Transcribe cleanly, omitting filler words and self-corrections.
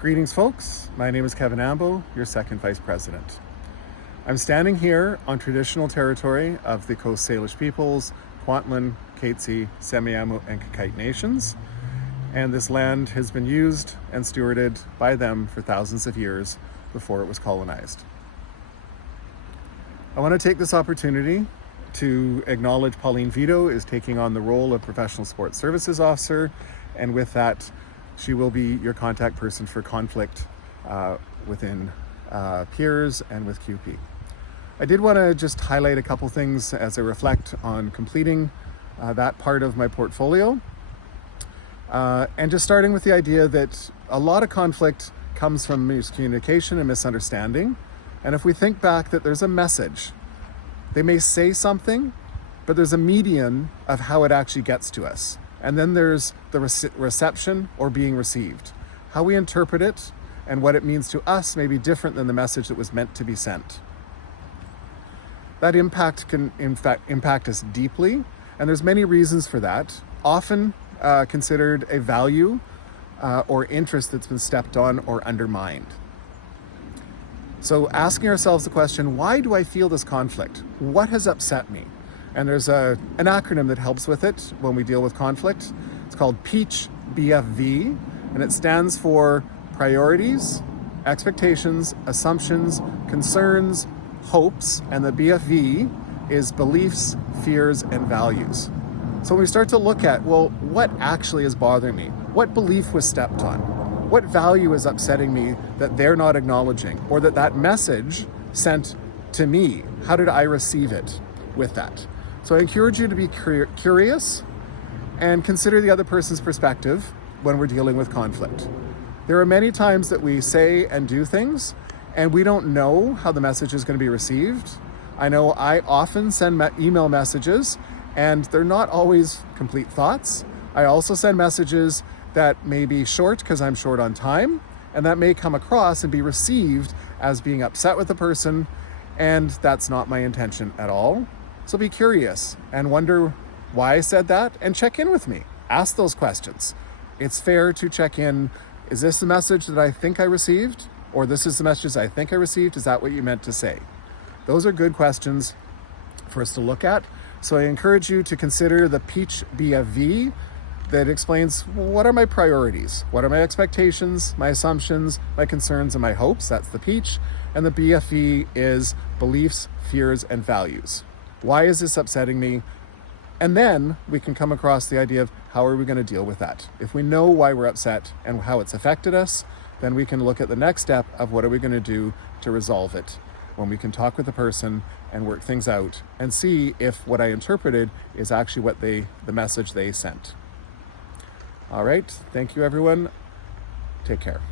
Greetings, folks. My name is Kevin Ambo, your second Vice President. I'm standing here on traditional territory of the Coast Salish peoples, Kwantlen, Katzie, Semiahmoo, and Kakite nations, and this land has been used and stewarded by them for thousands of years before it was colonized. I want to take this opportunity to acknowledge Pauline Vito is taking on the role of Professional Sports Services Officer, and with that, she will be your contact person for conflict within peers and with QP. I did want to just highlight a couple things as I reflect on completing that part of my portfolio. And just starting with the idea that a lot of conflict comes from miscommunication and misunderstanding. And if we think back that there's a message, they may say something, but there's a median of how it actually gets to us. And then there's the reception or being received. How we interpret it and what it means to us may be different than the message that was meant to be sent. That impact can, in fact, impact us deeply, and there's many reasons for that. Often considered a value or interest that's been stepped on or undermined. So asking ourselves the question, why do I feel this conflict? What has upset me? And there's an acronym that helps with it when we deal with conflict. It's called PEACH BFV, and it stands for priorities, expectations, assumptions, concerns, hopes, and the BFV is beliefs, fears, and values. So when we start to look at, well, what actually is bothering me? What belief was stepped on? What value is upsetting me that they're not acknowledging, or that message sent to me? How did I receive it with that? So I encourage you to be curious and consider the other person's perspective when we're dealing with conflict. There are many times that we say and do things and we don't know how the message is going to be received. I know I often send email messages and they're not always complete thoughts. I also send messages that may be short because I'm short on time, and that may come across and be received as being upset with the person, and that's not my intention at all. So be curious and wonder why I said that, and check in with me. Ask those questions. It's fair to check in. Is this the message that I think I received? Or this is the message I think I received? Is that what you meant to say? Those are good questions for us to look at. So I encourage you to consider the PEACH BFV that explains what are my priorities? What are my expectations, my assumptions, my concerns, and my hopes? That's the PEACH. And the BFV is beliefs, fears, and values. Why is this upsetting me? And then we can come across the idea of how are we going to deal with that? If we know why we're upset and how it's affected us, then we can look at the next step of what are we going to do to resolve it, when we can talk with the person and work things out and see if what I interpreted is actually what the message they sent. All right. Thank you, everyone. Take care.